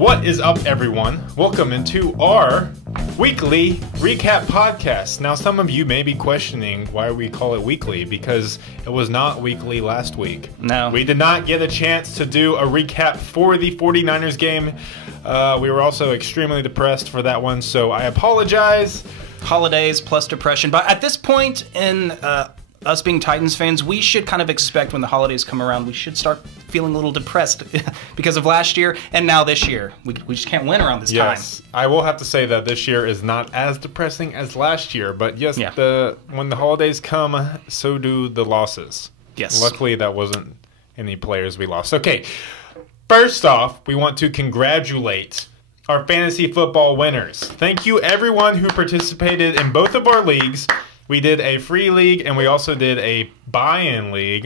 What is up, everyone? Welcome into our weekly recap podcast. Now, some of you may be questioning why we call it weekly, because it was not weekly last week. No. We did not get a chance to do a recap for the 49ers game. We were also extremely depressed for that one, so I apologize. Holidays plus depression. But at this point in us being Titans fans, we should kind of expect when the holidays come around, we should start feeling a little depressed because of last year and now this year. We just can't win around this time. I will have to say that this year is not as depressing as last year, but yes, when the holidays come, so do the losses. Yes. Luckily, that wasn't any players we lost. Okay, first off, we want to congratulate our fantasy football winners. Thank you, everyone who participated in both of our leagues. We did a free league, and we also did a buy-in league.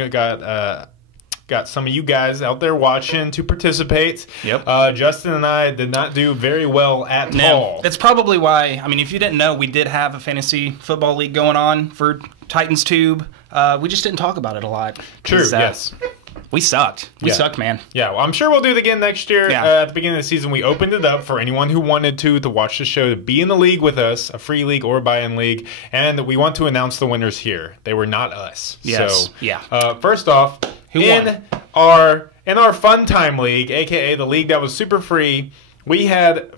Got some of you guys out there watching to participate. Yep. Justin and I did not do very well at all. That's probably why, I mean, if you didn't know, we did have a fantasy football league going on for Titans Tube. We just didn't talk about it a lot. True, yes. We sucked. We sucked, man. Yeah, well, I'm sure we'll do it again next year. Yeah. At the beginning of the season, we opened it up for anyone who wanted to watch the show, to be in the league with us, a free league or buy-in league, and we want to announce the winners here. They were not us. Yes. So, yeah. First off, Who won? In our Fun Time League, a.k.a. the league that was super free, we had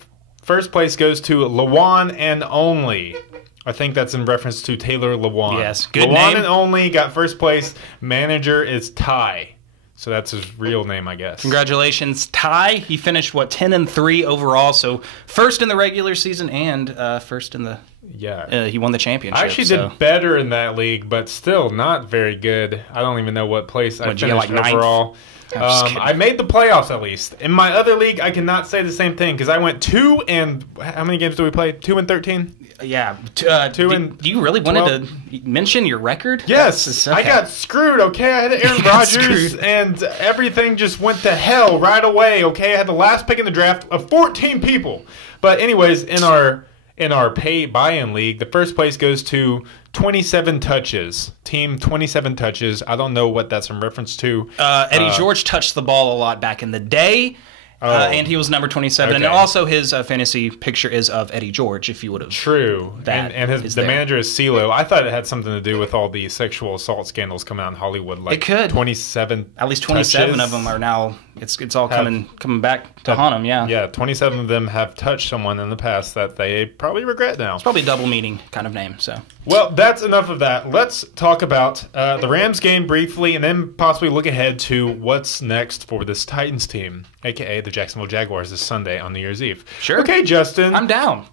first place goes to Lawan and Only. I think that's in reference to Taylor Lawan. Yes, good Lawan name. and Only got first place. Manager is Ty. So that's his real name, I guess. Congratulations, Ty. He finished, 10-3 overall, so first in the regular season and first in the... Yeah. He won the championship. I actually did better in that league, but still not very good. I don't even know what place I finished overall. I made the playoffs, at least. In my other league, I cannot say the same thing, because I went 2 and... How many games do we play? 2 and 13? Yeah. 2 and... Do you really wanted to mention your record? Yes. Okay. I got screwed, okay? I had Aaron Rodgers, and everything just went to hell right away, okay? I had the last pick in the draft of 14 people. But anyways, in our pay buy-in league, the first place goes to 27 touches. Team 27 touches. I don't know what that's in reference to. Eddie George touched the ball a lot back in the day. And he was number 27. Okay. And also his fantasy picture is of Eddie George, if you would have. True. And the manager is CeeLo. I thought it had something to do with all the sexual assault scandals coming out in Hollywood. Like, it could. 27 At least 27 touches of them are now, it's all coming back to haunt them, yeah. Yeah, 27 of them have touched someone in the past that they probably regret now. It's probably a double meaning kind of name, so. Well, that's enough of that. Let's talk about the Rams game briefly, and then possibly look ahead to what's next for this Titans team, a.k.a. the Jacksonville Jaguars, this Sunday on New Year's Eve. Sure. Okay, Justin. I'm down.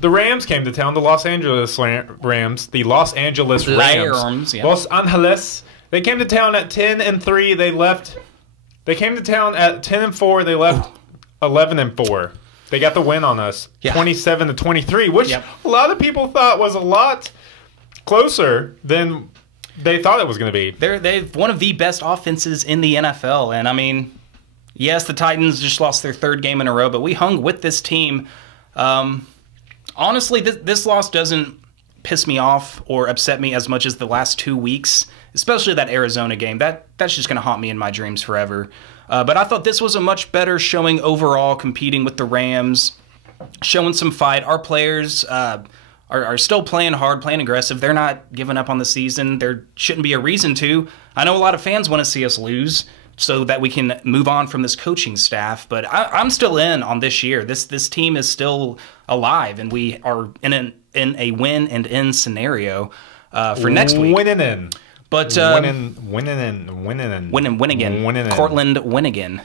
The Rams came to town, the Los Angeles Rams. The Los Angeles Rams. Yeah. Los Angeles. They came to town at 10-3. They left. They came to town at 10-4. They left 11-4. They got the win on us, 27-23, which a lot of people thought was a lot closer than they thought it was going to be. They've one of the best offenses in the NFL, and I mean, yes, the Titans just lost their third game in a row, but we hung with this team. Honestly, this loss doesn't piss me off or upset me as much as the last 2 weeks, especially that Arizona game. That's just going to haunt me in my dreams forever. But I thought this was a much better showing overall, competing with the Rams, showing some fight. Our players are still playing hard, playing aggressive. They're not giving up on the season. There shouldn't be a reason to. I know a lot of fans want to see us lose so that we can move on from this coaching staff, but I'm still in on this year. This team is still alive, and we are in a win and in scenario for next week. Winning in. But winning again. Cortland win again.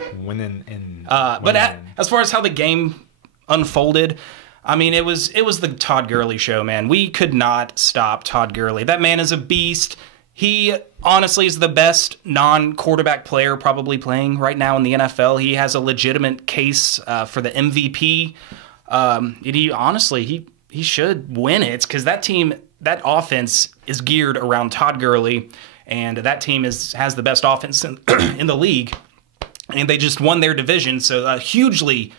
As far as how the game unfolded, I mean, it was the Todd Gurley show, man. We could not stop Todd Gurley. That man is a beast. He honestly is the best non-quarterback player probably playing right now in the NFL. He has a legitimate case for the MVP. He should win it because that offense is geared around Todd Gurley, and that team has the best offense in the league, and they just won their division. So a hugely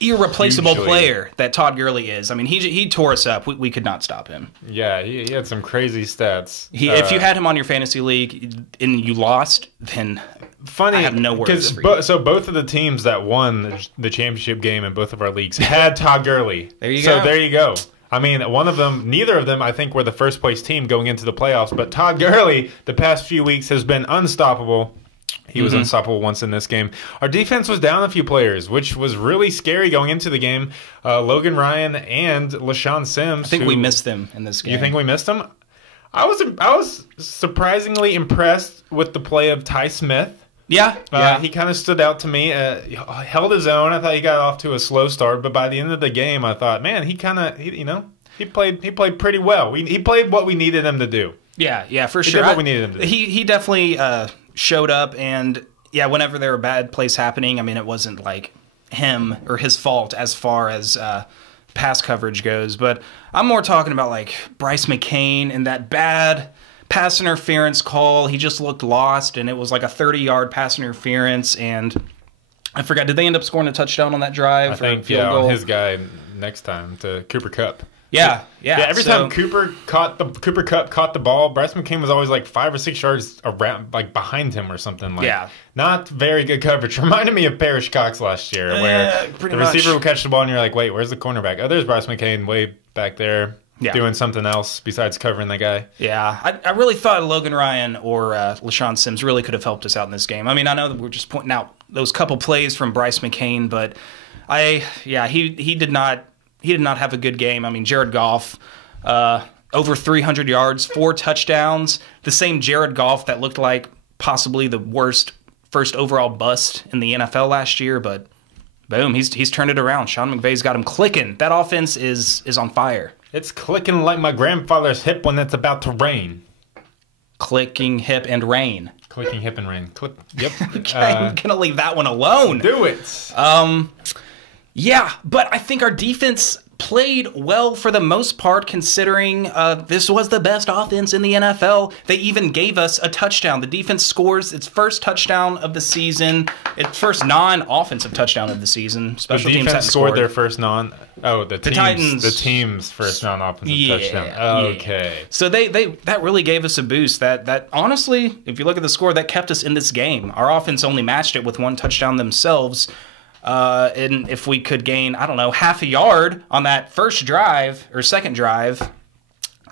irreplaceable player that Todd Gurley is. I mean, he tore us up. We could not stop him. Yeah, he had some crazy stats. If you had him on your fantasy league and you lost, then funny. I have no words for you. So both of the teams that won the championship game in both of our leagues had Todd Gurley. There you go. go. So there you go. I mean, neither of them, I think, were the first place team going into the playoffs. But Todd Gurley, the past few weeks, has been unstoppable. He was unstoppable once in this game. Our defense was down a few players, which was really scary going into the game. Logan Ryan and LaShawn Sims. I think we missed them in this game. You think we missed them? I was surprisingly impressed with the play of Ty Smith. Yeah. He kind of stood out to me. He held his own. I thought he got off to a slow start, but by the end of the game, I thought, man, he played pretty well. He played what we needed him to do. Yeah, for He sure. did what we needed him to do. He definitely showed up, and yeah, whenever there were bad plays happening, I mean, it wasn't like him or his fault as far as pass coverage goes, but I'm more talking about like Bryce McCain and that bad pass interference call. He just looked lost, and it was like a 30-yard pass interference, and I forgot, did they end up scoring a touchdown on that drive? I think, on his guy next time to Cooper Kupp. Yeah. Every time Cooper Kupp caught the ball, Bryce McCain was always like 5 or 6 yards around, like behind him or something. Not very good coverage. Reminded me of Parrish Cox last year, where the receiver would catch the ball and you're like, wait, where's the cornerback? Oh, there's Bryce McCain way back there doing something else besides covering the guy. Yeah, I really thought Logan Ryan or LaShawn Sims really could have helped us out in this game. I mean, I know that we're just pointing out those couple plays from Bryce McCain, but he did not have a good game. I mean, Jared Goff, over 300 yards, 4 touchdowns. The same Jared Goff that looked like possibly the worst first overall bust in the NFL last year, but boom, he's turned it around. Sean McVay's got him clicking. That offense is on fire. It's clicking like my grandfather's hip when it's about to rain. Clicking hip and rain. Clicking hip and rain. Yep. Okay, I'm gonna leave that one alone. Do it. Yeah, but I think our defense played well for the most part, considering this was the best offense in the NFL. They even gave us a touchdown. The defense scores its first touchdown of the season, its first non-offensive touchdown of the season. Special teams hadn't scored their first the Titans. The team's first non-offensive touchdown. Okay. So that really gave us a boost. That honestly, if you look at the score, that kept us in this game. Our offense only matched it with 1 touchdown themselves. And if we could gain, I don't know, half a yard on that first drive or second drive,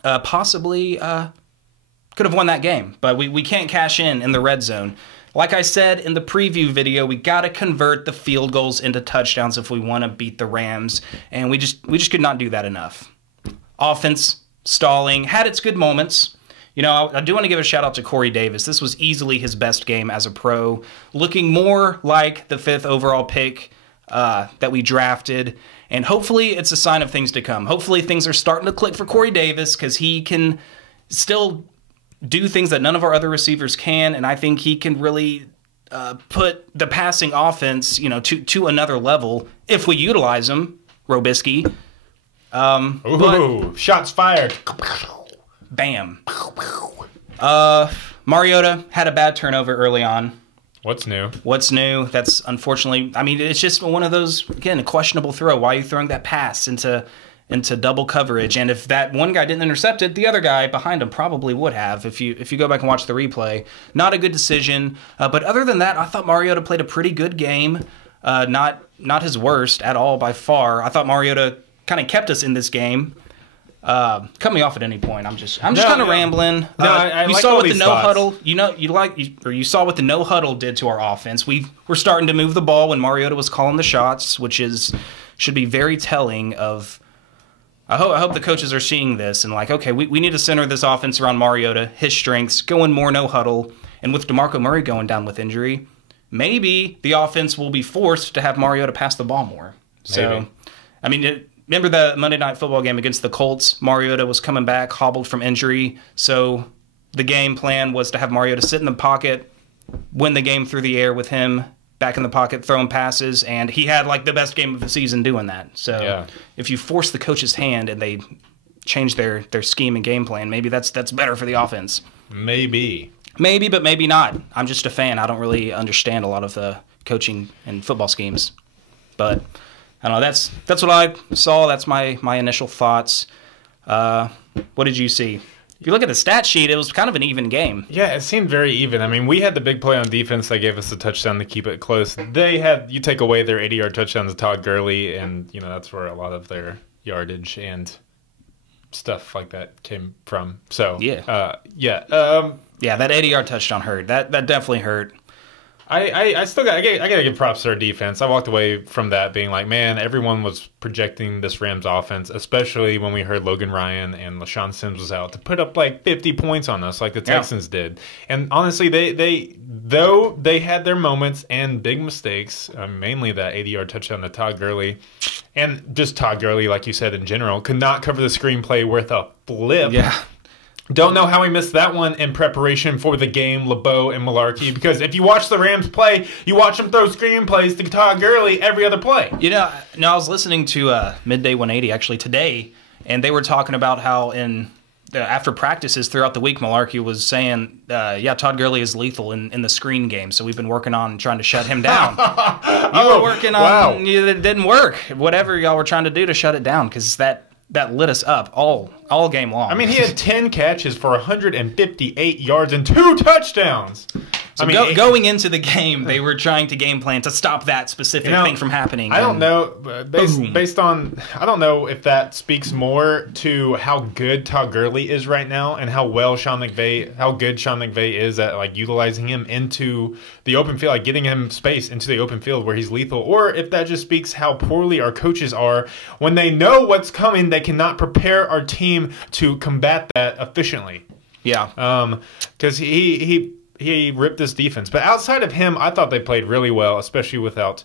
possibly could have won that game. But we can't cash in the red zone. Like I said in the preview video, we got to convert the field goals into touchdowns if we want to beat the Rams, and we just could not do that enough. Offense stalling, had its good moments. You know, I do want to give a shout out to Corey Davis. This was easily his best game as a pro, looking more like the 5th overall pick that we drafted. And hopefully it's a sign of things to come. Hopefully things are starting to click for Corey Davis, because he can still do things that none of our other receivers can. And I think he can really put the passing offense, to another level if we utilize him, Robisky. Shots fired. Bam. Mariota had a bad turnover early on. What's new? That's unfortunately, I mean, it's just one of those, again, a questionable throw. Why are you throwing that pass into double coverage? And if that one guy didn't intercept it, the other guy behind him probably would have. If you go back and watch the replay, not a good decision. But other than that, I thought Mariota played a pretty good game. Not his worst at all by far. I thought Mariota kind of kept us in this game. Cut me off at any point. I'm just kind of rambling. I you like saw all what these the no thoughts. huddle. You saw what the no huddle did to our offense. We're starting to move the ball when Mariota was calling the shots, which should be very telling of. I hope the coaches are seeing this and like, okay, we need to center this offense around Mariota, his strengths, going more no huddle, and with DeMarco Murray going down with injury, maybe the offense will be forced to have Mariota pass the ball more. So, I mean. Remember the Monday Night Football game against the Colts? Mariota was coming back, hobbled from injury. So the game plan was to have Mariota sit in the pocket, win the game through the air with him back in the pocket, throwing passes. And he had like the best game of the season doing that. So if you force the coach's hand and they change their scheme and game plan, maybe that's better for the offense. Maybe, but maybe not. I'm just a fan. I don't really understand a lot of the coaching and football schemes. But I don't know. That's what I saw. That's my initial thoughts. What did you see? you look at the stat sheet, it was kind of an even game. Yeah, it seemed very even. I mean, we had the big play on defense that gave us a touchdown to keep it close. You take away their 80-yard touchdown to Todd Gurley, and that's where a lot of their yardage and stuff like that came from. So that 80-yard touchdown hurt. That definitely hurt. I gotta give props to our defense. I walked away from that being like, man, everyone was projecting this Rams offense, especially when we heard Logan Ryan and LaShawn Sims was out, to put up like 50 points on us like the Texans did. And honestly, though they had their moments and big mistakes, mainly that 80-yard touchdown to Todd Gurley, and just Todd Gurley, like you said in general, could not cover the screenplay worth a flip. Yeah. Don't know how he missed that one in preparation for the game, LeBeau and Malarkey, because if you watch the Rams play, you watch them throw screenplays to Todd Gurley every other play. I was listening to Midday 180 actually today, and they were talking about how after practices throughout the week, Malarkey was saying, Todd Gurley is lethal in the screen game, so we've been working on trying to shut him down. It didn't work. Whatever y'all were trying to do to shut it down, because that lit us up all game long. I mean, he had 10 catches for 158 yards and 2 touchdowns. So going into the game, they were trying to game plan to stop that specific thing from happening. I don't know. Based on, I don't know if that speaks more to how good Todd Gurley is right now and how good Sean McVay is at like utilizing him into the open field, like getting him space into the open field where he's lethal, or if that just speaks how poorly our coaches are when they know what's coming, they cannot prepare our team to combat that efficiently. Yeah. Because he ripped this defense. But outside of him, I thought they played really well, especially without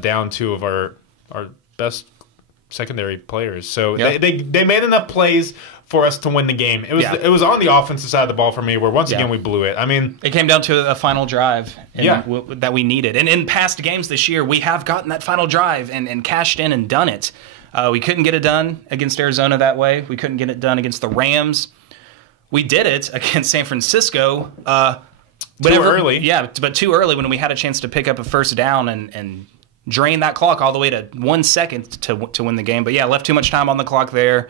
down 2 of our best secondary players. So they made enough plays for us to win the game. It was on the offensive side of the ball for me, where once again we blew it. I mean, it came down to a final drive that we needed. And in past games this year, we have gotten that final drive and cashed in and done it. We couldn't get it done against Arizona that way. We couldn't get it done against the Rams. We did it against San Francisco. Too early. Yeah, but too early when we had a chance to pick up a first down and drain that clock all the way to 1 second to win the game. But left too much time on the clock there.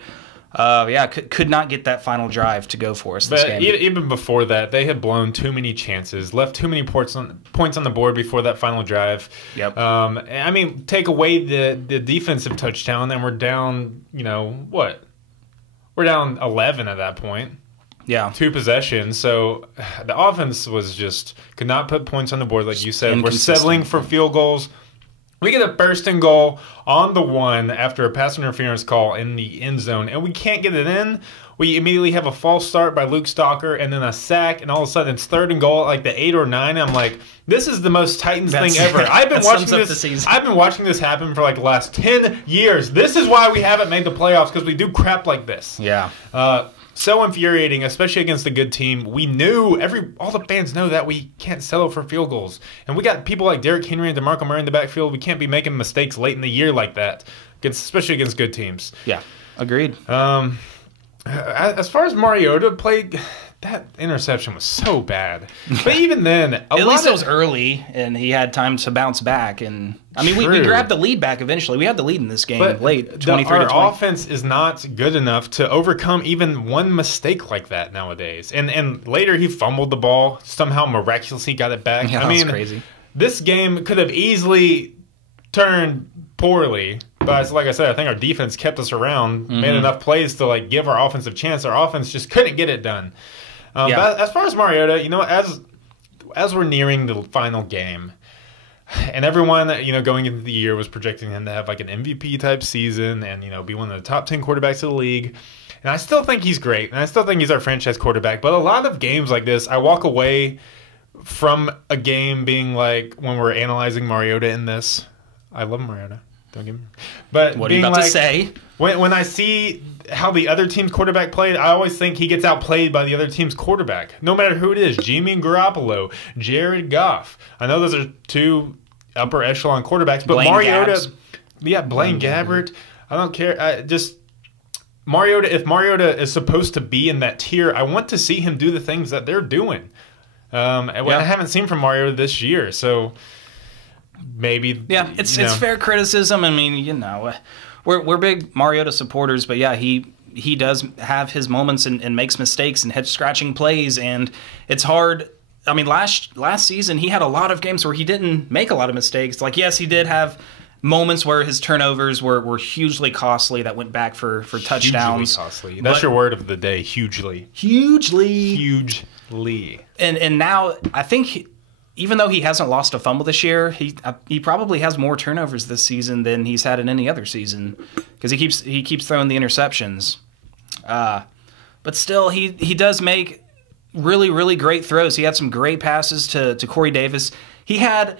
Could not get that final drive to go for us this game. Even before that, they had blown too many chances, left too many points on the board before that final drive. Yep. I mean, take away the defensive touchdown, and we're down, what? We're down 11 at that point. Yeah. 2 possessions. So the offense was could not put points on the board, like you said. We're settling for field goals. We get a first and goal on the 1 after a pass interference call in the end zone, and we can't get it in. We immediately have a false start by Luke Stalker, and then a sack, and all of a sudden it's 3rd and goal at like the 8 or 9. I'm like, this is the most Titans thing ever. I've been watching this happen for like the last 10 years. This is why we haven't made the playoffs, because we do crap like this. Yeah. So infuriating, especially against a good team. We knew, all the fans know that we can't settle for field goals. And we got people like Derrick Henry and DeMarco Murray in the backfield. We can't be making mistakes late in the year like that, especially against good teams. Yeah, agreed. As far as Mariota played, that interception was so bad. But even then, at least it was early, and he had time to bounce back. And I mean, we grabbed the lead back eventually. We had the lead in this game late, 23-20. Our offense is not good enough to overcome even one mistake like that nowadays. And later he fumbled the ball, somehow miraculously got it back. Yeah, that was crazy. This game could have easily turned poorly. But like I said, I think our defense kept us around, made enough plays to give our offensive chance. Our offense just couldn't get it done. But as far as Mariota, as we're nearing the final game, and everyone going into the year was projecting him to have like an MVP type season and be one of the top 10 quarterbacks of the league. And I still think he's great, and I still think he's our franchise quarterback. But a lot of games like this, I walk away from a game being like, when we're analyzing Mariota in this, I love Mariota. Don't get me. But what are you about to say? When I see how the other team's quarterback played, I always think he gets outplayed by the other team's quarterback. No matter who it is, Jimmy Garoppolo, Jared Goff. I know those are 2 upper echelon quarterbacks, but Mariota, Blaine Gabbert. I don't care. Mariota. If Mariota is supposed to be in that tier, I want to see him do the things that they're doing. I haven't seen from Mariota this year, so. Maybe it's fair criticism. I mean, we're big Mariota supporters, but he he does have his moments and makes mistakes and head-scratching plays, and it's hard. I mean, last season, he had a lot of games where he didn't make a lot of mistakes. Like, yes, he did have moments where his turnovers were hugely costly that went back for touchdowns. Hugely costly. That's your word of the day, hugely. Hugely. And now, I think even though he hasn't lost a fumble this year, he probably has more turnovers this season than he's had in any other season because he keeps throwing the interceptions. But still, he does make really, really great throws. He had some great passes to Corey Davis. He had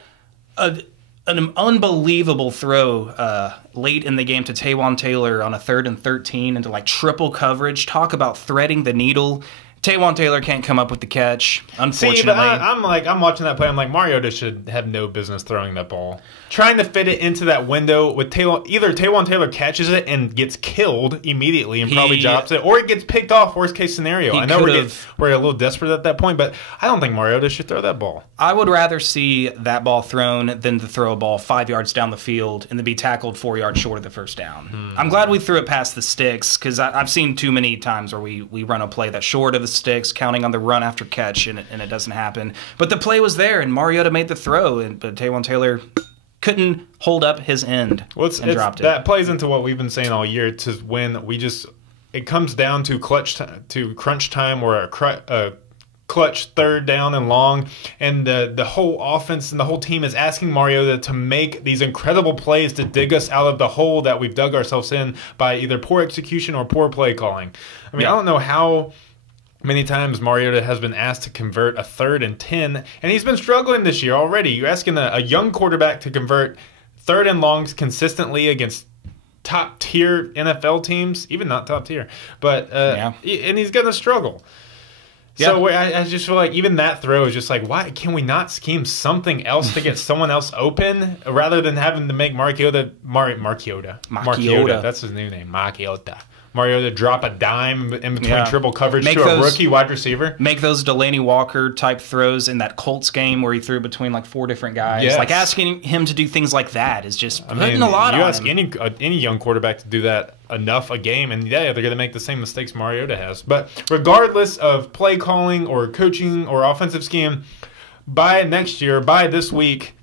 an unbelievable throw late in the game to Taywan Taylor on a 3rd and 13 into like triple coverage. Talk about threading the needle. Taywan Taylor can't come up with the catch, unfortunately. See, but I'm watching that play. I'm like, Mariota should have no business throwing that ball. Trying to fit it into that window with either Taywan Taylor catches it and gets killed immediately and probably drops it, or it gets picked off, worst case scenario. I know we're a little desperate at that point, but I don't think Mariota should throw that ball. I would rather see that ball thrown than to throw a ball 5 yards down the field and then be tackled 4 yards short of the first down. I'm glad we threw it past the sticks because I've seen too many times where we run a play that's short of the sticks, counting on the run after catch, and it doesn't happen. But the play was there, and Mariota made the throw, but Taywan Taylor couldn't hold up his end and dropped it. That plays into what we've been saying all year. To when it comes down to crunch time or a clutch 3rd down and long, and the whole offense and the whole team is asking Mariota to make these incredible plays to dig us out of the hole that we've dug ourselves in by either poor execution or poor play calling. I mean, I don't know how many times Mariota has been asked to convert a 3rd and 10, and he's been struggling this year already. You're asking a young quarterback to convert 3rd and longs consistently against top-tier NFL teams, even not top-tier, but and he's going to struggle. Yeah. So I just feel like even that throw is just like, why can we not scheme something else to get someone else open rather than having to make Mariota. That's his new name, Mariota drop a dime in between triple coverage to a rookie wide receiver. Make those Delaney Walker type throws in that Colts game where he threw between like 4 different guys. Yes. Like asking him to do things like that is just putting a lot on him. You ask any young quarterback to do that enough a game, and they're going to make the same mistakes Mariota has. But regardless of play calling or coaching or offensive scheme, by this week,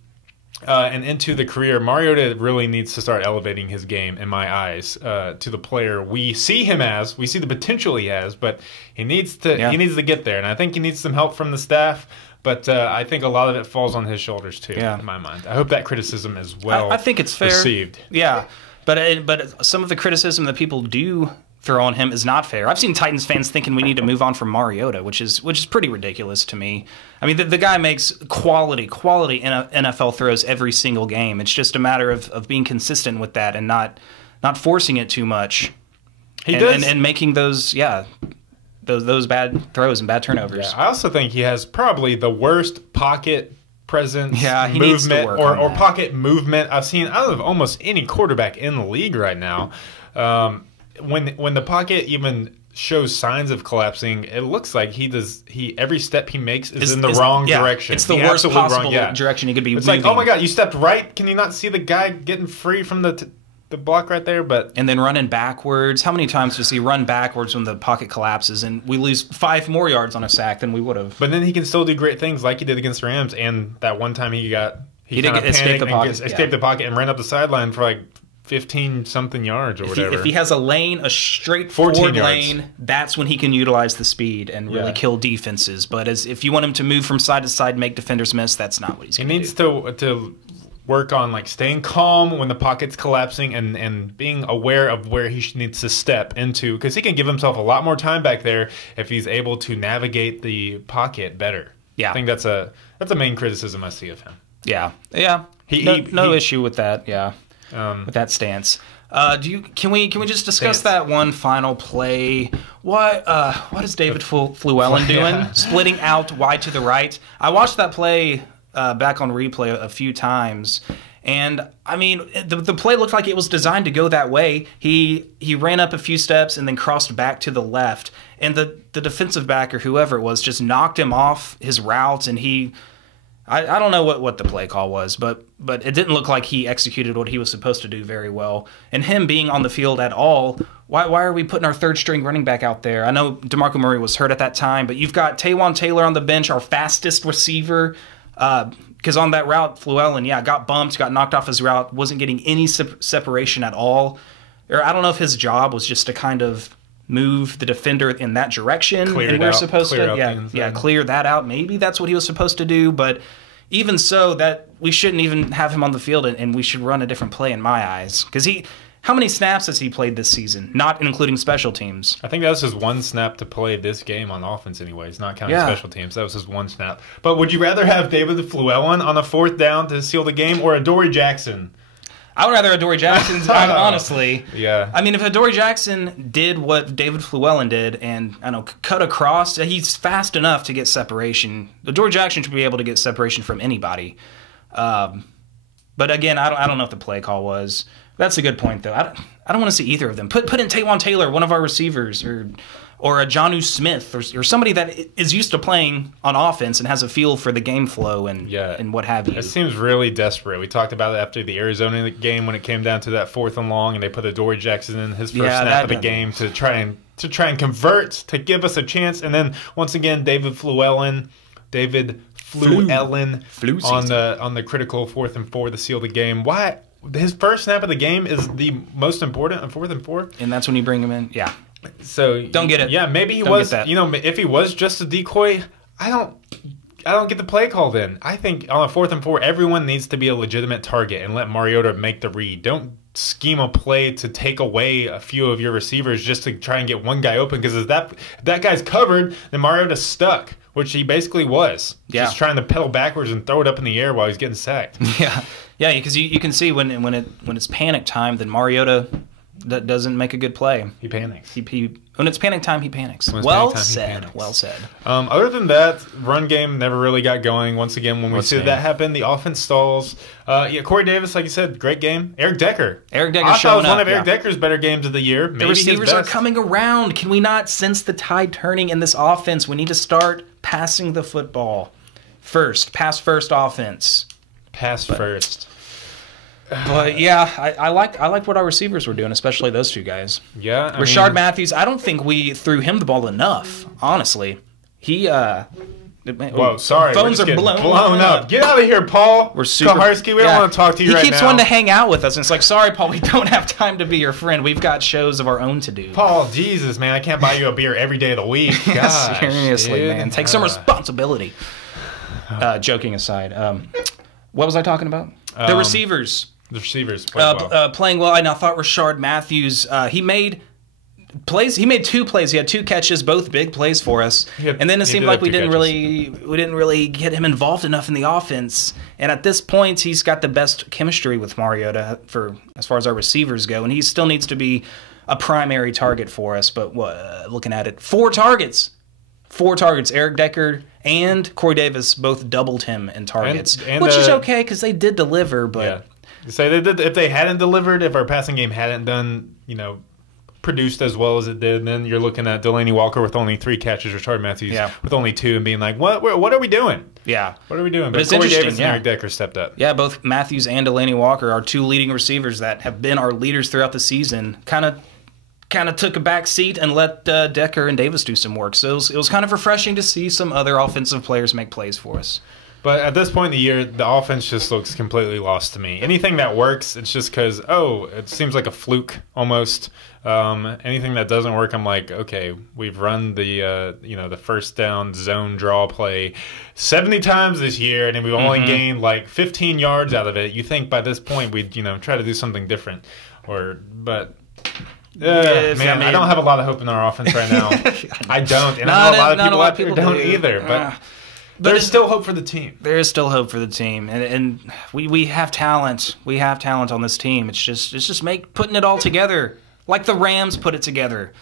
and into the career, Mariota really needs to start elevating his game, in my eyes, to the player we see him as. We see the potential he has, but he needs to get there, and I think he needs some help from the staff. But I think a lot of it falls on his shoulders too, in my mind. I hope that criticism is I think it's fair. Received. Yeah, but some of the criticism that people do throw on him is not fair. I've seen Titans fans thinking we need to move on from Mariota, which is pretty ridiculous to me. I mean, the guy makes quality NFL throws every single game. It's just a matter of being consistent with that and not forcing it too much. And making those bad throws and bad turnovers. Yeah, I also think he has probably the worst pocket presence, he needs to work on or that. pocket movement I've seen out of almost any quarterback in the league right now. When the pocket even shows signs of collapsing, it looks like every step he makes is in the wrong direction. It's the worst possible direction he could be. It's moving. Like, oh my God, you stepped right. Can you not see the guy getting free from the block right there? And then running backwards. How many times does he run backwards when the pocket collapses and we lose 5 more yards on a sack than we would have? But then he can still do great things like he did against Rams, and that one time he did escape the pocket and ran up the sideline for like 15-something yards or whatever. If he has a straightforward lane, that's when he can utilize the speed and really kill defenses. But if you want him to move from side to side, make defenders miss, that's not what he's going to do. He needs to work on like staying calm when the pocket's collapsing and being aware of where he needs to step into, because he can give himself a lot more time back there if he's able to navigate the pocket better. Yeah, I think that's a main criticism I see of him. Yeah. No issue with that. Yeah. With that stance. Can we just discuss that one final play? What is David Fluellen doing? Splitting out wide to the right. I watched that play back on replay a few times, and I mean the play looked like it was designed to go that way. He ran up a few steps and then crossed back to the left, and the defensive back or whoever it was just knocked him off his route, and he I don't know what the play call was, but it didn't look like he executed what he was supposed to do very well. And him being on the field at all, why are we putting our third-string running back out there? I know DeMarco Murray was hurt at that time, but you've got Taywan Taylor on the bench, our fastest receiver, because on that route, Fluellen, got bumped, got knocked off his route, wasn't getting any separation at all. Or I don't know if his job was just to kind of move the defender in that direction, Clear and it we're out. supposed Clear to out clear that out. Maybe that's what he was supposed to do, but even so, that we shouldn't even have him on the field, and we should run a different play in my eyes. Because how many snaps has he played this season? Not including special teams. I think that was his one snap to play this game on offense anyways, not counting special teams. That was his one snap. But would you rather have David Fluellen on a 4th down to seal the game or Adoree Jackson? I would rather Adoree Jackson, honestly. Yeah. I mean, if Adoree Jackson did what David Fluellen did and, cut across, he's fast enough to get separation. Adoree Jackson should be able to get separation from anybody. But again, I don't know what the play call was. That's a good point, though. I don't want to see either of them. Put in Taywan Taylor, one of our receivers, or a Jonnu Smith, or somebody that is used to playing on offense and has a feel for the game flow and what have you. It seems really desperate. We talked about it after the Arizona game when it came down to that 4th and long, and they put Adoree Jackson in his first snap of the game to try and convert, to give us a chance. And then once again, David Fluellen on the critical 4th and 4 to seal the game. Why? His first snap of the game is the most important on 4th and 4, and that's when you bring him in. Yeah. So don't get it. Yeah, maybe he was. If he was just a decoy, I don't get the play call. Then I think on a 4th and 4, everyone needs to be a legitimate target and let Mariota make the read. Don't scheme a play to take away a few of your receivers just to try and get one guy open. Because if that guy's covered, then Mariota's stuck, which he basically was. Yeah. Just trying to pedal backwards and throw it up in the air while he's getting sacked. Yeah, because you can see when it's panic time, then Mariota doesn't make a good play. He panics. When it's panic time, he panics. Well said. Other than that, run game never really got going. Once again, when we see that happen, the offense stalls. Corey Davis, like you said, great game. Eric Decker showing up. I thought it was one of Eric Decker's better games of the year. Maybe the receivers are coming around. Can we not sense the tide turning in this offense? We need to start passing the football first. Pass first offense. First. But yeah, I like what our receivers were doing, especially those two guys. Yeah, Rashard Matthews. I don't think we threw him the ball enough. Honestly, he. Whoa, sorry. Phones are blown up. Get out of here, Paul. We're super. Kaharski, we don't want to talk to you right now. He keeps wanting to hang out with us, and it's like, sorry, Paul, we don't have time to be your friend. We've got shows of our own to do. Paul, Jesus, man, I can't buy you a beer every day of the week. Gosh, seriously, dude. Man, take some responsibility. Joking aside, what was I talking about? The receivers. The receivers playing well. I thought Rashard Matthews, he made plays. He made 2 plays. He had 2 catches, both big plays for us. And then it seemed like we didn't really get him involved enough in the offense. And at this point, he's got the best chemistry with Mariota for as far as our receivers go, and he still needs to be a primary target for us. But looking at it, 4 targets. Eric Decker and Corey Davis both doubled him in targets, which is okay because they did deliver. But yeah. So they did. If they hadn't delivered, if our passing game hadn't done, produced as well as it did, then you're looking at Delaney Walker with only 3 catches, Rashard Matthews with only 2, and being like, what are we doing? Yeah. What are we doing? But it's Corey interesting. Davis and Eric Decker stepped up. Yeah, both Matthews and Delaney Walker, our 2 leading receivers that have been our leaders throughout the season, kind of took a back seat and let Decker and Davis do some work. So it was kind of refreshing to see some other offensive players make plays for us. But at this point in the year, the offense just looks completely lost to me. Anything that works, it's just because, it seems like a fluke almost. Anything that doesn't work, I'm like, okay, we've run the first down zone draw play 70 times this year, and we've only gained like 15 yards out of it. You think by this point we'd try to do something different, man, I don't have a lot of hope in our offense right now. I don't, and I know a lot of people don't either. But there's still hope for the team. There is still hope for the team, and we have talent. We have talent on this team. It's just putting it all together, like the Rams put it together,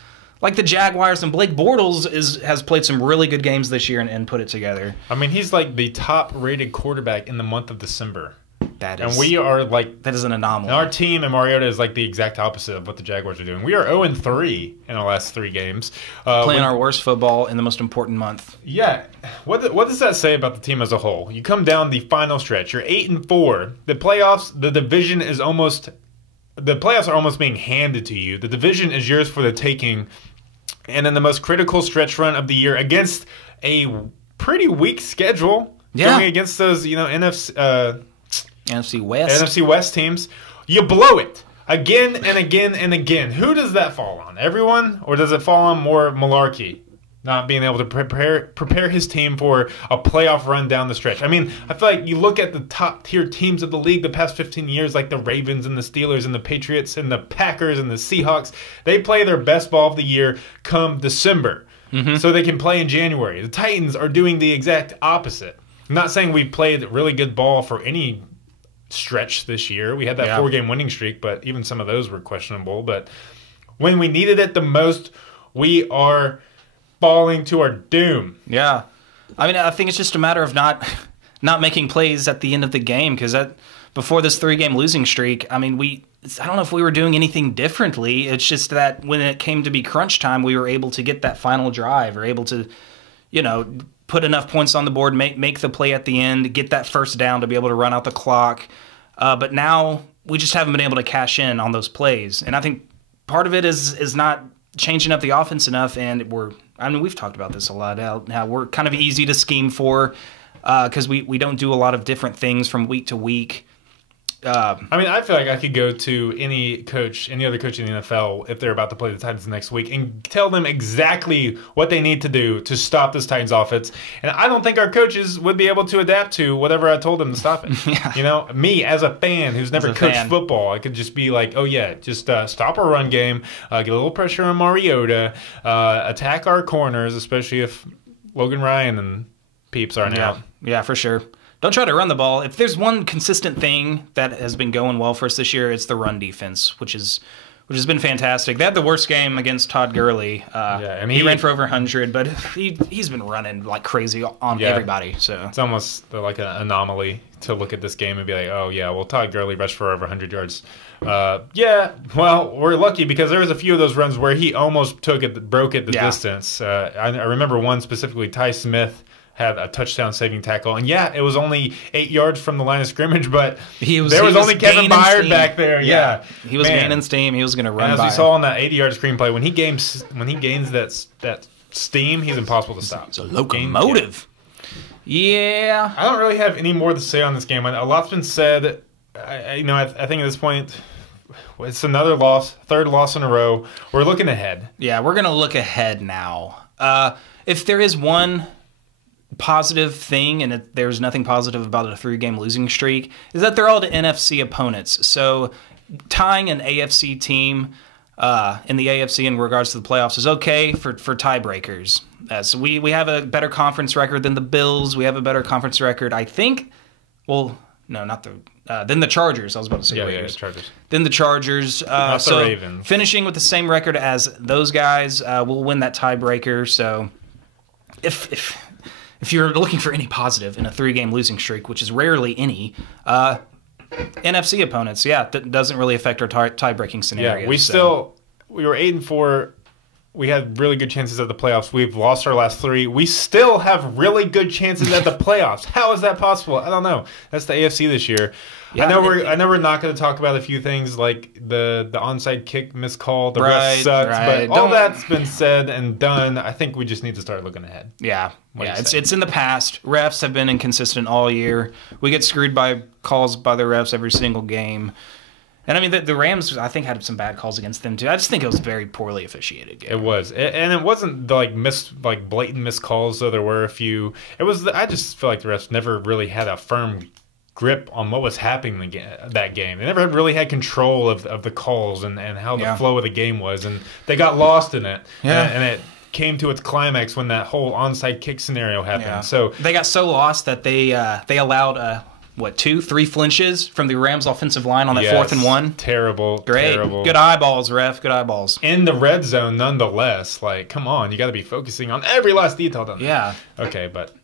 like the Jaguars. And Blake Bortles has played some really good games this year and put it together. I mean, he's like the top-rated quarterback in the month of December. And we are like... That is an anomaly. And our team and Mariota is like the exact opposite of what the Jaguars are doing. We are 0-3 in our last 3 games. Playing our worst football in the most important month. Yeah. What does that say about the team as a whole? You come down the final stretch. You're 8-4. The playoffs, the division is almost... The playoffs are almost being handed to you. The division is yours for the taking. And in the most critical stretch run of the year against a pretty weak schedule. Yeah. Going against those, NFC West teams, you blow it again and again and again. Who does that fall on? Everyone? Or does it fall on more Malarkey not being able to prepare his team for a playoff run down the stretch? I mean, I feel like you look at the top tier teams of the league the past 15 years, like the Ravens and the Steelers and the Patriots and the Packers and the Seahawks. They play their best ball of the year come December. So they can play in January. The Titans are doing the exact opposite. I'm not saying we played really good ball for any stretch this year. We had that 4-game winning streak, but even some of those were questionable. But when we needed it the most, we are falling to our doom. Yeah. I mean, I think it's just a matter of not making plays at the end of the game, because before this 3-game losing streak, I mean, I don't know if we were doing anything differently. It's just that when it came to be crunch time, we were able to get that final drive, or able to, put enough points on the board, make the play at the end, get that first down to be able to run out the clock. But now we just haven't been able to cash in on those plays. And I think part of it is not changing up the offense enough. And we've talked about this a lot, how we're kind of easy to scheme for because we don't do a lot of different things from week to week. I feel like I could go to any other coach in the NFL, if they're about to play the Titans next week, and tell them exactly what they need to do to stop this Titans offense. And I don't think our coaches would be able to adapt to whatever I told them to stop it. Me as a fan who's never coached football, I could just be like, oh yeah, just stop our run game, get a little pressure on Mariota, attack our corners, especially if Logan Ryan and Peeps aren't out. Yeah, for sure. Don't try to run the ball. If there's one consistent thing that has been going well for us this year, it's the run defense, which has been fantastic. They had the worst game against Todd Gurley. He ran for over 100, but he's been running like crazy on everybody. So it's almost like an anomaly to look at this game and be like, oh yeah, well Todd Gurley rushed for over 100 yards. Well, we're lucky because there was a few of those runs where he almost broke it the distance. I remember one specifically, Ty Smith had a touchdown saving tackle, and it was only 8 yards from the line of scrimmage, but there was only Kevin Byard back there. Yeah, he was gaining steam. He was going to run. And as we saw on that 80-yard screenplay, when he gains that steam, he's impossible to stop. It's a locomotive. Yeah, I don't really have any more to say on this game. A lot's been said. I think at this point, it's another loss, third loss in a row. We're looking ahead. Yeah, we're going to look ahead now. If there is one positive thing, and there's nothing positive about a 3-game losing streak, is that they're all to NFC opponents. So tying an AFC team in the AFC in regards to the playoffs is okay for tiebreakers. So we have a better conference record than the Bills. We have a better conference record, I think. Well, no, not than the Chargers. I was about to say Raiders. Chargers. Then the Chargers. Not the Ravens. Finishing with the same record as those guys, we'll win that tiebreaker. So if you're looking for any positive in a 3-game losing streak, which is rarely any, NFC opponents, that doesn't really affect our tie-breaking scenarios. Yeah, we were 8-4. We had really good chances at the playoffs. We've lost our last 3. We still have really good chances at the playoffs. How is that possible? I don't know. That's the AFC this year. Yeah, I know we're not going to talk about a few things like the onside kick missed call. The ref sucks, but all that's been said and done. I think we just need to start looking ahead. Yeah, it's in the past. Refs have been inconsistent all year. We get screwed by calls by the refs every single game. And I mean, the Rams, I think, had some bad calls against them too. I just think it was a very poorly officiated game. It was, and it wasn't blatant missed calls. Though there were a few. I just feel like the refs never really had a firm grip on what was happening that game. They never really had control of the calls and how the flow of the game was, and they got lost in it. Yeah. And it came to its climax when that whole onside kick scenario happened. Yeah. So they got so lost that they allowed 2-3 flinches from the Rams offensive line on that 4th and 1. Terrible. Great. Terrible. Good eyeballs, ref. Good eyeballs. In the red zone, nonetheless. Come on, you got to be focusing on every last detail. Yeah. Okay, but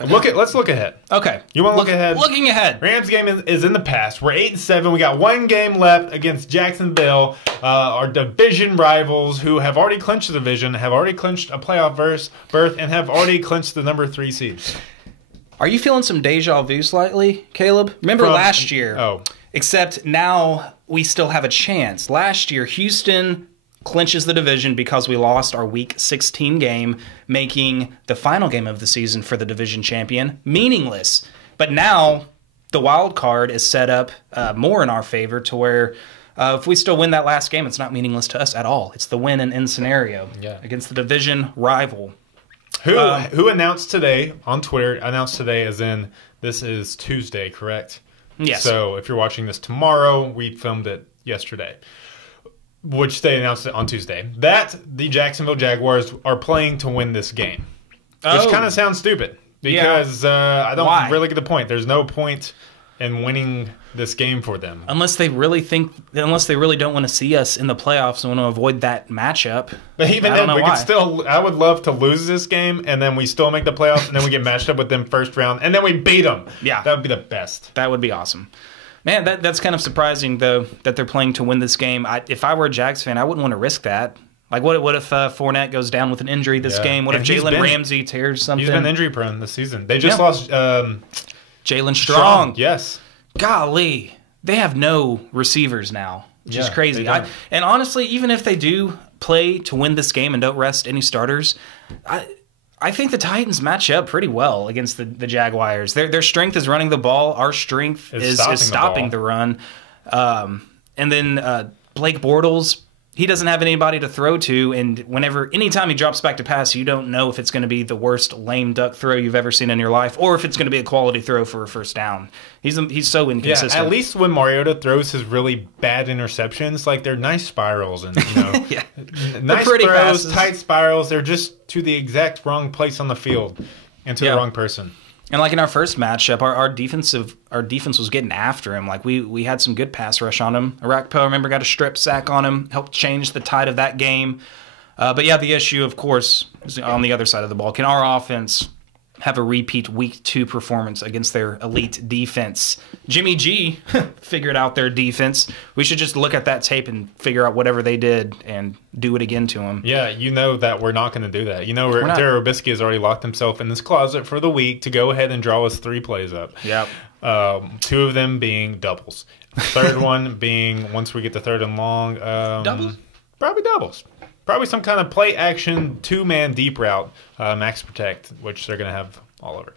Let's look ahead. Okay. You want to look ahead? Looking ahead. Rams game is in the past. We're 8-7. We got one game left against Jacksonville, our division rivals, who have already clinched the division, have already clinched a playoff berth, and have already clinched the number 3 seed. Are you feeling some deja vu slightly, Caleb? Remember last year? Oh. Except now we still have a chance. Last year, Houston clinches the division because we lost our Week 16 game, making the final game of the season for the division champion meaningless. But now the wild card is set up more in our favor to where if we still win that last game, it's not meaningless to us at all. It's the win-and-in scenario against the division rival. Who announced today on Twitter, announced today as in this is Tuesday, correct? Yes. So if you're watching this tomorrow, we filmed it yesterday, which they announced it on Tuesday, that the Jacksonville Jaguars are playing to win this game. Which kind of sounds stupid because I don't really get the point. There's no point in winning this game for them. Unless they really don't want to see us in the playoffs and want to avoid that matchup. But even then, I would love to lose this game and then we still make the playoffs and then we get matched up with them first round and then we beat them. Yeah. That would be the best. That would be awesome. Man, that's kind of surprising, though, that they're playing to win this game. If I were a Jags fan, I wouldn't want to risk that. Like, what if Fournette goes down with an injury this game? What if Jalen Ramsey tears something? He's been injury-prone this season. They just lost Jalen Strong. Yes. Golly. They have no receivers now, which is crazy. And honestly, even if they do play to win this game and don't rest any starters, I think the Titans match up pretty well against the Jaguars. Their strength is running the ball. Our strength is stopping the run. And then Blake Bortles, he doesn't have anybody to throw to, and anytime he drops back to pass, you don't know if it's going to be the worst lame duck throw you've ever seen in your life, or if it's going to be a quality throw for a first down. He's so inconsistent. Yeah, at least when Mariota throws his really bad interceptions, like they're nice spirals and nice throws, passes. Tight spirals. They're just to the exact wrong place on the field and to the wrong person. And like in our first matchup, our defense was getting after him. Like we had some good pass rush on him. Arakpo, remember, got a strip sack on him, helped change the tide of that game. But yeah, the issue, of course, is on the other side of the ball. Can our offense have a repeat Week 2 performance against their elite defense? Jimmy G figured out their defense. We should just look at that tape and figure out whatever they did and do it again to them. Yeah, you know that we're not going to do that. You know, Terry Robisky has already locked himself in this closet for the week to go ahead and draw us 3 plays up. Yep. 2 of them being doubles. Third one being, once we get to third and long, doubles? Probably doubles. Probably some kind of play action 2-man deep route, max protect, which they're going to have all over.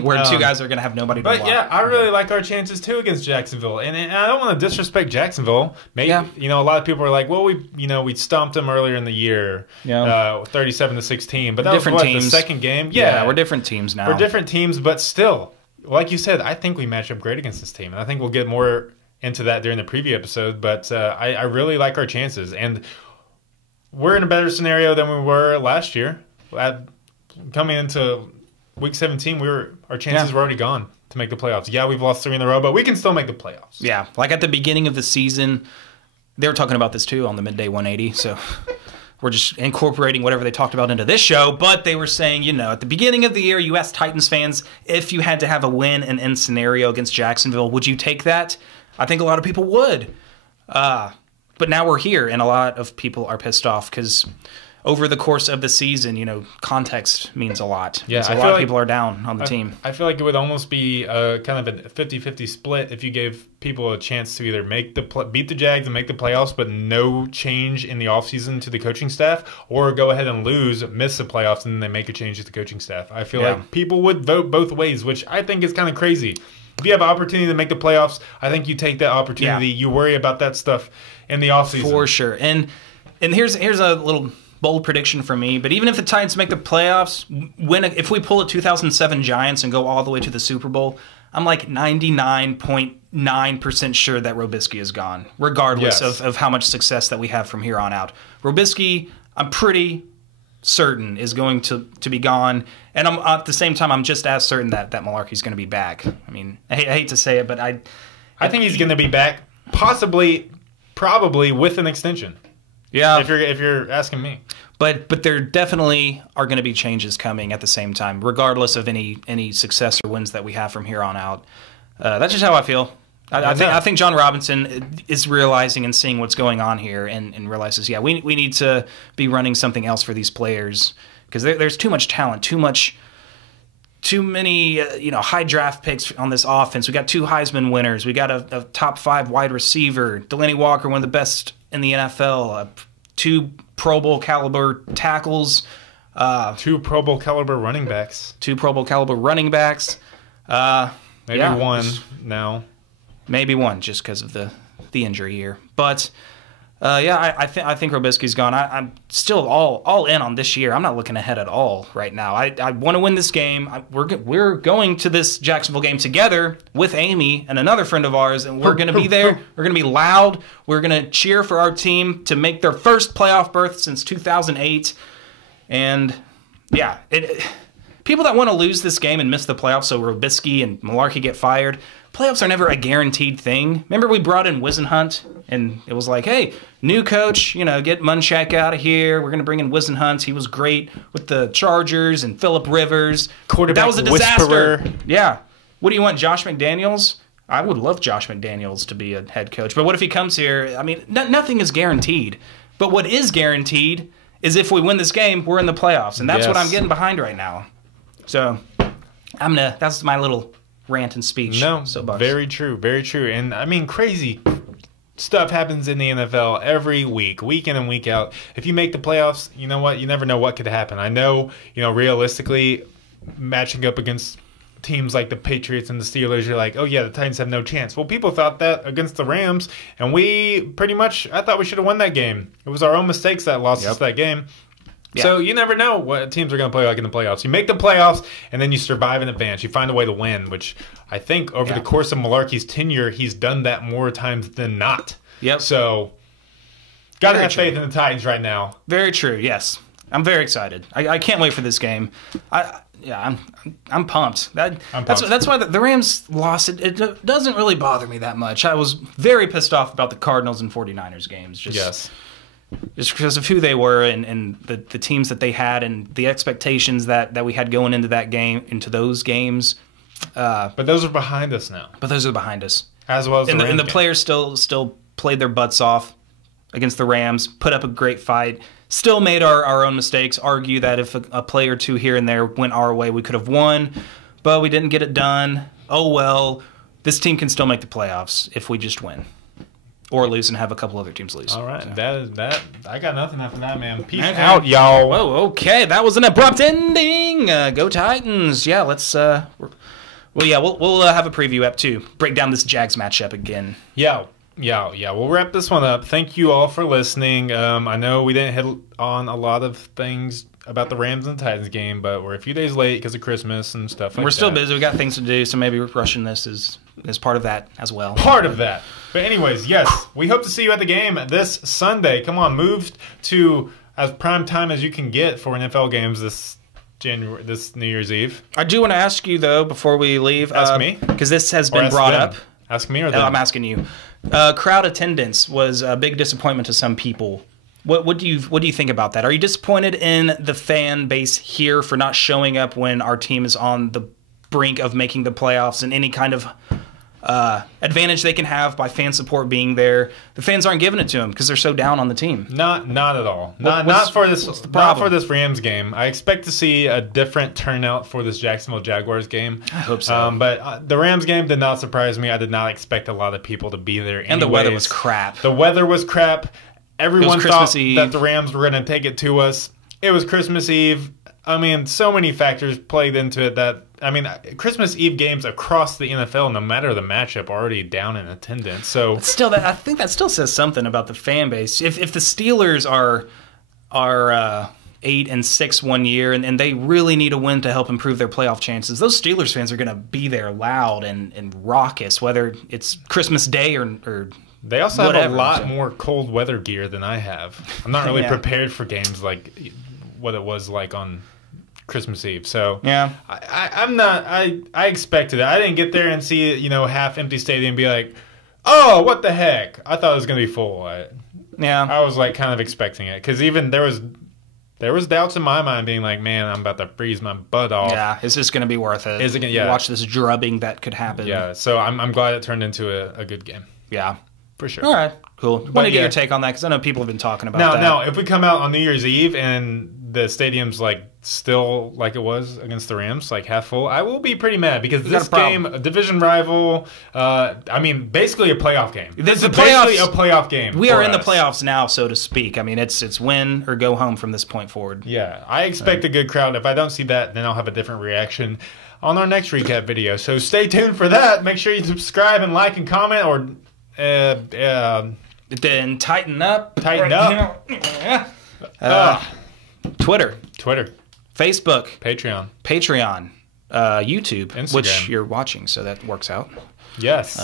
Where 2 guys are going to have nobody to block. But yeah, I really like our chances too against Jacksonville, and I don't want to disrespect Jacksonville. Maybe a lot of people are like, well, we stomped them earlier in the year, 37-16, but that was the second game. Yeah, we're different teams now. We're different teams, but still, like you said, I think we match up great against this team, and I think we'll get more into that during the preview episode. But I really like our chances, and we're in a better scenario than we were last year. Coming into Week 17, our chances were already gone to make the playoffs. Yeah, we've lost 3 in a row, but we can still make the playoffs. Yeah, like at the beginning of the season, they were talking about this too on the Midday 180, so we're just incorporating whatever they talked about into this show. But they were saying, at the beginning of the year, you asked Titans fans if you had to have a win-and-end scenario against Jacksonville, would you take that? I think a lot of people would. But now we're here, and a lot of people are pissed off because over the course of the season, context means a lot. Yeah, so a lot of people are down on the team. I feel like it would almost be kind of a 50-50 split if you gave people a chance to either beat the Jags and make the playoffs, but no change in the offseason to the coaching staff, or go ahead and miss the playoffs, and then they make a change to the coaching staff. I feel like people would vote both ways, which I think is kind of crazy. If you have an opportunity to make the playoffs, I think you take that opportunity. You worry about that stuff in the offseason. For sure. And here's a little bold prediction for me, but even if the Titans make the playoffs, if we pull a 2007 Giants and go all the way to the Super Bowl, I'm like 99.9% sure that Robisky is gone, regardless of how much success that we have from here on out. Robisky, I'm pretty certain, is going to be gone, and I'm at the same time, I'm just as certain that Malarkey's going to be back. I mean, I hate to say it, but I think he's going to be back, probably with an extension. Yeah, if you're asking me. But there definitely are going to be changes coming at the same time, regardless of any success or wins that we have from here on out. That's just how I feel. I think John Robinson is realizing and seeing what's going on here and realizes, we need to be running something else for these players because there's too much talent, too many high draft picks on this offense. We got 2 Heisman winners. We got a top 5 wide receiver. Delaney Walker, one of the best in the NFL. 2 Pro Bowl caliber tackles. 2 Pro Bowl caliber running backs. 2 Pro Bowl caliber running backs. Maybe one now. Maybe one just because of the injury here. But I think Robisky's gone. I'm still all in on this year. I'm not looking ahead at all right now. I want to win this game. We're going to this Jacksonville game together with Amy and another friend of ours, and we're going to be there. We're going to be loud. We're going to cheer for our team to make their first playoff berth since 2008. And people that want to lose this game and miss the playoffs so Robisky and Malarkey get fired, playoffs are never a guaranteed thing. Remember we brought in Wisenhunt, and it was like, hey, new coach, get Munchak out of here. We're going to bring in Wisenhunt. He was great with the Chargers and Phillip Rivers. Quarterback that was a disaster. whisperer. Yeah. What do you want, Josh McDaniels? I would love Josh McDaniels to be a head coach. But what if he comes here? I mean, nothing is guaranteed. But what is guaranteed is if we win this game, we're in the playoffs. And that's what I'm getting behind right now. So that's my little rant and speech. No, very true, very true. And I mean, crazy stuff happens in the NFL every week in and week out. If you make the playoffs, you know what? You never know what could happen. I know, realistically, matching up against teams like the Patriots and the Steelers, you're like, oh yeah, the Titans have no chance. Well, people thought that against the Rams, and I thought we should have won that game. It was our own mistakes that lost us that game. Yeah. So you never know what teams are going to play like in the playoffs. You make the playoffs, and then you survive in advance. You find a way to win, which I think over the course of Malarkey's tenure, he's done that more times than not. Yep. So got to have faith in the Titans right now. Very true, yes. I'm very excited. I can't wait for this game. I'm pumped. That's why the Rams lost. It doesn't really bother me that much. I was very pissed off about the Cardinals and 49ers games. Just because of who they were and the teams that they had and the expectations that we had going into those games. But those are behind us now. As well as and the players still played their butts off against the Rams, put up a great fight, still made our own mistakes, argue that if a play or two here and there went our way, we could have won, but we didn't get it done. Oh well, this team can still make the playoffs if we just win. Or lose and have a couple other teams lose. All right, so. I got nothing after that, man. Peace out, y'all. Whoa, okay, that was an abrupt ending. Go Titans. Yeah, let's. We'll have a preview up too. Break down this Jags matchup again. Yeah. We'll wrap this one up. Thank you all for listening. I know we didn't hit on a lot of things about the Rams and Titans game, but we're a few days late because of Christmas and stuff like that. We're still busy. We got things to do, so maybe rushing this is part of that as well. Part of that. But anyways, yes, we hope to see you at the game this Sunday. Come on, move to as prime time as you can get for NFL games this New Year's Eve. I do want to ask you, though, before we leave. Ask me? Because this has been brought up. Ask me or them? I'm asking you. Crowd attendance was a big disappointment to some people. What do you think about that? Are you disappointed in the fan base here for not showing up when our team is on the brink of making the playoffs and any kind of advantage they can have by fan support being there? The fans aren't giving it to them because they're so down on the team. Not at all. Not for this Rams game. I expect to see a different turnout for this Jacksonville Jaguars game. I hope so. But the Rams game did not surprise me. I did not expect a lot of people to be there. And the weather was crap. Everyone thought that the Rams were going to take it to us. It was Christmas Eve. I mean, so many factors played into it Christmas Eve games across the NFL, no matter the matchup, are already down in attendance. So still, I think that still says something about the fan base. If the Steelers are 8-6 one year and they really need a win to help improve their playoff chances, those Steelers fans are going to be there loud and raucous, whether it's Christmas Day or they also have a lot more cold weather gear than I have. I'm not really prepared for games like what it was like on Christmas Eve. So yeah, I expected it. I didn't get there and see half empty stadium and be like, oh, what the heck? I thought it was gonna be full. I was like kind of expecting it because even there was There was doubts in my mind being like, man, I'm about to freeze my butt off. Yeah, is this going to be worth it? Is it gonna, yeah. Watch this drubbing that could happen. Yeah, so I'm glad it turned into a good game. Yeah. For sure. All right, cool. Want to get yeah. your take on that because I know people have been talking about that. Now, if we come out on New Year's Eve and the stadium's like still like it was against the Rams, like half full, I will be pretty mad because this game, a division rival, I mean, basically a playoff game. This is basically a playoff game. We are in the playoffs now, so to speak. I mean, it's win or go home from this point forward. Yeah, I expect a good crowd. If I don't see that, then I'll have a different reaction on our next recap video. So stay tuned for that. Make sure you subscribe and like and comment, or then tighten up. Tighten up. Twitter, Facebook, Patreon, YouTube, Instagram. which you're watching, so that works out. Yes.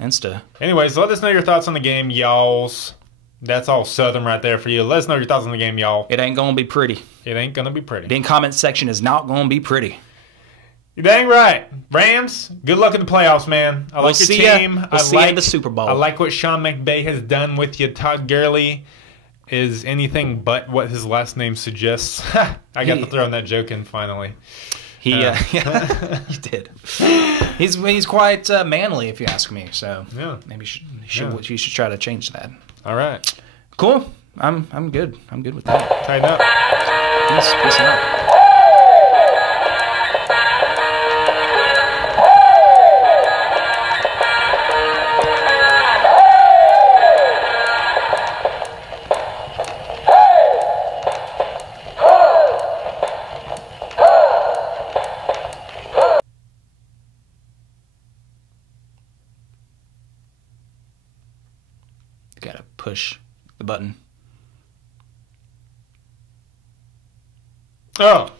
Insta. Anyways, let us know your thoughts on the game, y'alls. That's all Southern right there for you. Let us know your thoughts on the game, y'all. It ain't gonna be pretty. It ain't gonna be pretty. The comment section is not gonna be pretty. You're dang right. Rams, good luck in the playoffs, man. I like your team. We'll see you in the Super Bowl. I like what Sean McVay has done with you. Todd Gurley is anything but what his last name suggests. I got to throw in that joke in finally. Yeah, he did. He's quite manly, if you ask me. So yeah, maybe you should try to change that. All right, cool. I'm good. I'm good with that. Tighten up. Peace out. Gotta push the button. Oh.